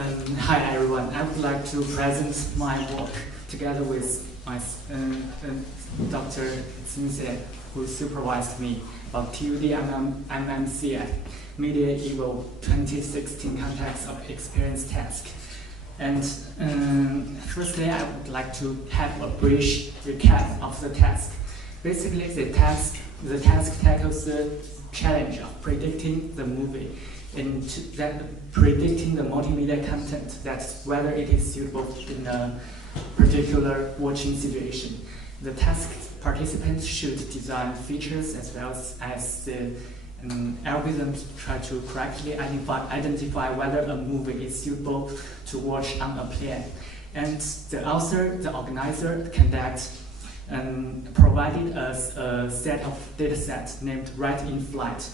Hi everyone, I would like to present my work together with my Dr. Cynthia, who supervised me about TUD-MMC MediaEval 2016 context of experience task. And firstly, I would like to have a brief recap of the task. Basically, the task tackles the challenge of predicting the movie and predicting the multimedia content, that's whether it is suitable in a particular watching situation. The task participants should design features as well as the algorithms try to correctly identify whether a movie is suitable to watch on a plane. And the author, the organizer, provided us a set of datasets named inflight,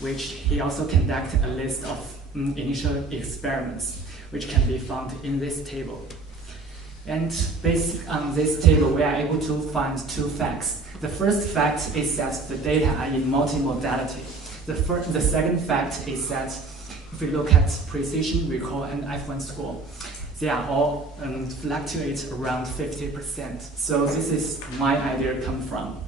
which he also conducted a list of initial experiments, which can be found in this table. And based on this table, we are able to find two facts. The first fact is that the data are in multimodality. The second fact is that if we look at precision, recall, and F1 score, they are all fluctuate around 50%. So this is my idea come from.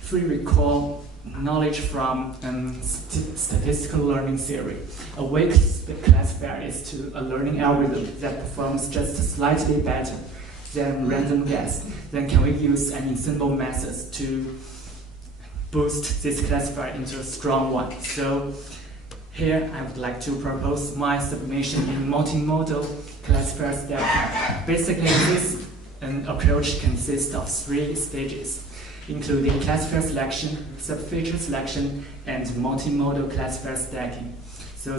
If we recall knowledge from statistical learning theory, a weak classifier is to a learning algorithm that performs just slightly better than random guess. Then can we use an ensemble methods to boost this classifier into a strong one? So here I would like to propose my submission in multimodal classifier stacking. Basically, this approach consists of 3 stages, including classifier selection, subfeature selection, and multimodal classifier stacking. So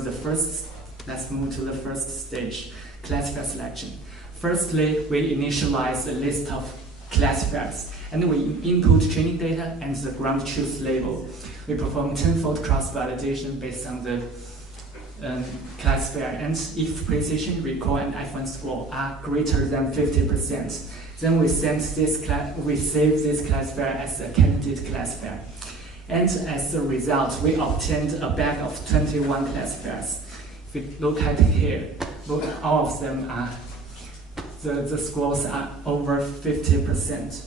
let's move to the first stage, classifier selection. Firstly, we initialize a list of classifiers, and we input training data and the ground truth label. We perform tenfold cross-validation based on the classifier, and if precision, recall, and F1 score are greater than 50%, then we save this classifier as a candidate classifier. And as a result, we obtained a bag of 21 classifiers. If we look at here, all of them are, the scores are over 50%.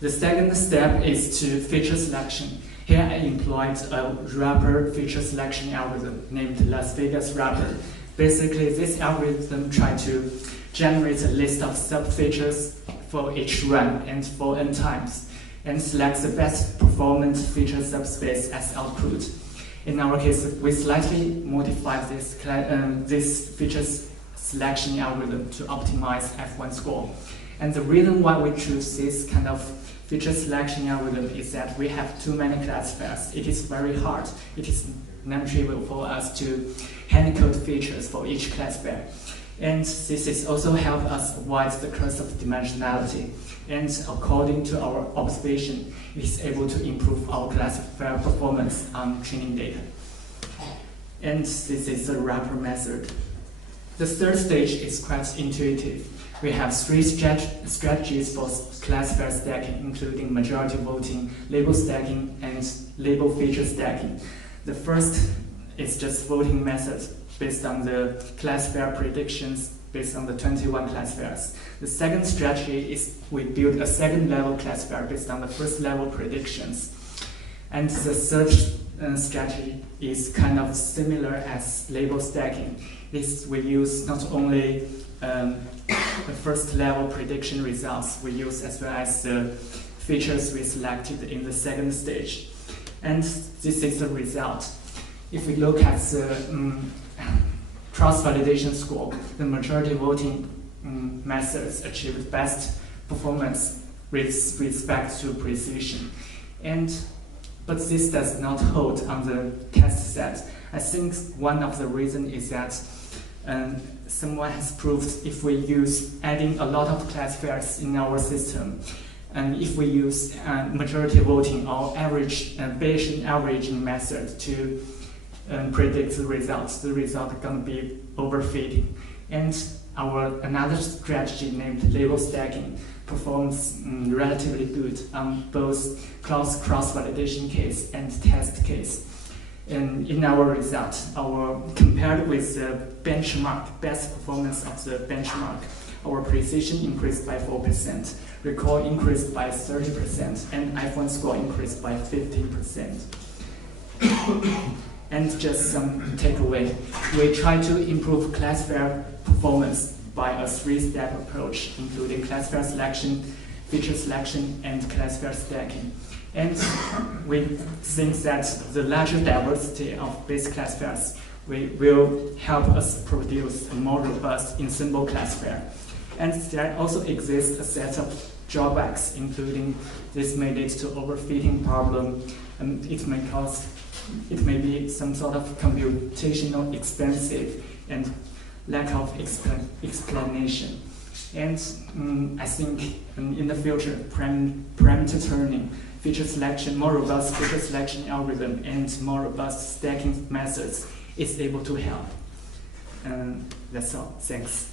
The second step is to feature selection. Here I employed a wrapper feature selection algorithm named Las Vegas wrapper. Basically, this algorithm tries to generate a list of sub-features for each run and for n times, and selects the best performance feature subspace as output. In our case, we slightly modified this feature selection algorithm to optimize F1 score. And the reason why we choose this kind of feature selection algorithm is that we have too many classifiers. It is very hard. It is non-trivial for us to hand-code features for each classifier. And this is also help us avoid the curse of dimensionality. And according to our observation, it is able to improve our classifier performance on training data. And this is the wrapper method. The third stage is quite intuitive. We have 3 strategies for classifier stacking, including majority voting, label stacking, and label feature stacking. The first is just voting method based on the classifier predictions based on the 21 classifiers. The second strategy is we build a second level classifier based on the first level predictions. And the third strategy is kind of similar as label stacking. This we use not only the first level prediction results, we use as well as the features we selected in the second stage. And this is the result. If we look at the cross-validation score, the majority voting methods achieved best performance with respect to precision. But this does not hold on the test set. I think one of the reasons is that someone has proved if we use adding a lot of classifiers in our system, and if we use majority voting or Bayesian averaging method to predict the result is going to be overfitting. And another strategy named label stacking performs relatively good on both cross-validation case and test case. in our result, compared with the benchmark, best performance of the benchmark, our precision increased by 4%, recall increased by 30%, and iPhone score increased by 15%. And just some takeaway, we try to improve classifier performance by a 3-step approach, including classifier selection, feature selection, and classifier stacking. And we think that the larger diversity of base classifiers will help us produce a more robust ensemble classifier. And there also exists a set of drawbacks, including this may lead to overfitting problem, and it may be some sort of computational expensive and lack of explanation. And I think in the future, parameter tuning, feature selection, more robust feature selection algorithm, and more robust stacking methods is able to help. That's all. Thanks.